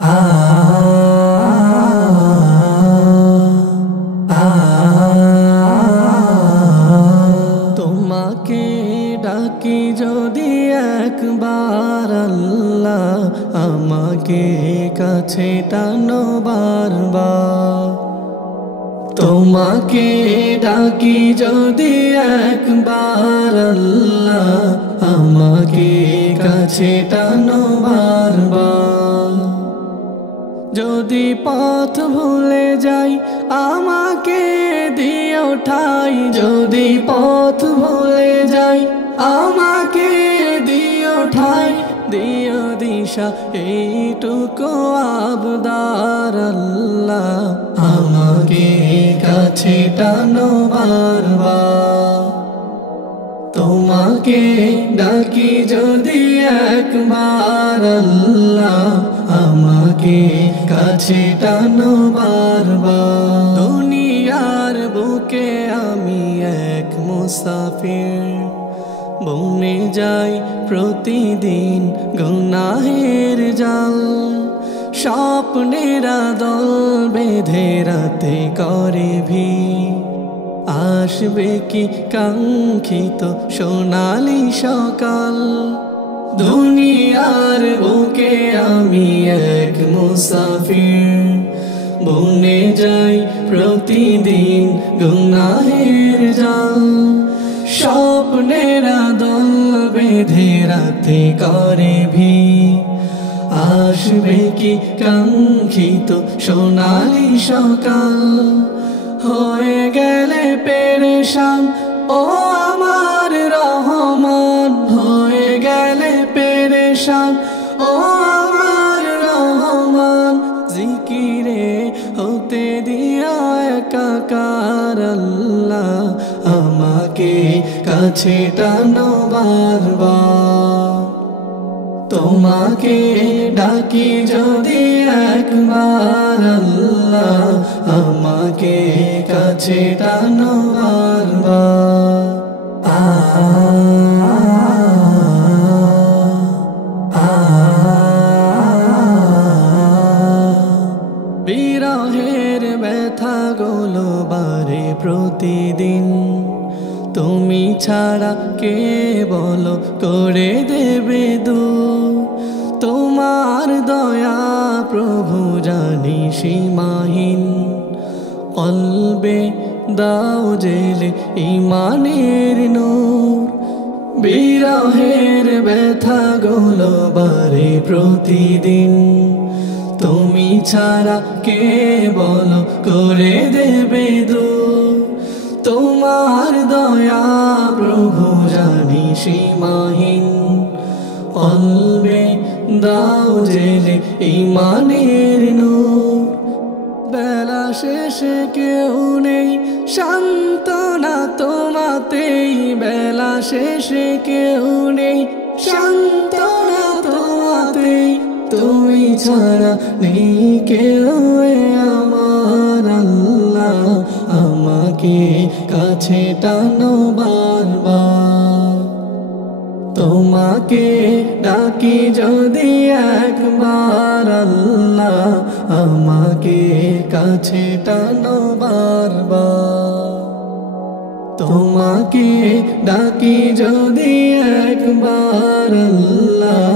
আ আ তোমাকে ডাকি যদি একবার আল্লাহ আমাকে কাছে টানো বারবার। তোমাকে ডাকি যদি একবার আল্লাহ আমাকে কাছে টানো বারবার। যদি পথ ভুলে যাই আমাকে দিও ঠাই, যদি পথ ভুলে যাই আমাকে দিও ঠাই, দিও দিশা এইটুকু আবদার আল্লাহ আমাকে কাছে টানো বারবার। তোমাকে ডাকি যদি একবার আল্লাহ আমাকে কাছে টানো বারবার। দুনিয়ার বুকে আমি এক মুসাফির, বনে যাই প্রতিদিন গুনাহের জাল। স্বপ্নেরা দল বেঁধে রাতে করে ভিড়, আসবে কি কাঙ্ক্ষিত সোনালি সকাল। দুনিয়ার বুকে আমি এক মুসাফির, বনে যাই প্রতিদিন গুনাহের জাল। স্বপ্নেরা দল বেঁধে রাতে করে ভিড়, আসবে কি কাঙ্ক্ষিত সোনালি সকাল। হয়ে গেলে পেরেশান ও আমার রহমান, হয়ে গেলে পেরেশান ও আমার রহমান। জিকিরে হতে দিয়া একাকার আল্লাহ আমাকে কাছে টানো বারবার। তোমাকে ডাকি যদি একবার আল্লাহ আমাকে কাছে টানো বারবার। আ আ বিরহের ব্যথা গুলো বারে প্রতিদিন, তুমি ছাড়া কে বলো করে দেবে দূর। তোমার দয়া প্রভু জানি সীমাহীন, কলবে দাও জেলে ইমানের নূর। বিরহের ব্যথা গুলো বারে প্রতিদিন, তুমি ছাড়া কে বলো করে দেবে দূর। তোমার দয়া প্রভু জানি সীমাহীন, কলবে দাও জেলে ইমানের নূর। বেলা শেষে কেউ নেই সান্ত্বনা তোমাতেই, বেলা শেষে কেউ নেই সান্ত্বনা তোমাতেই। তুমি ছাড়া নেই কেউ আমার আল্লাহ আমাকে কাছে টানো বারবার। তোমাকে ডাকি যদি একবার আল্লাহ আমাকে কাছে টানো বারবার। তোমাকে ডাকি যদি একবার আল্লাহ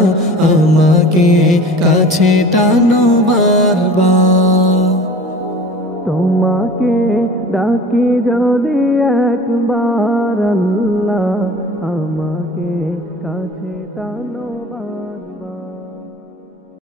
আমাকে কাছে টানো বারবার। তোমাকে ডাকি যদি একবার আল্লাহ আমাকে কাছে টানো বারবার।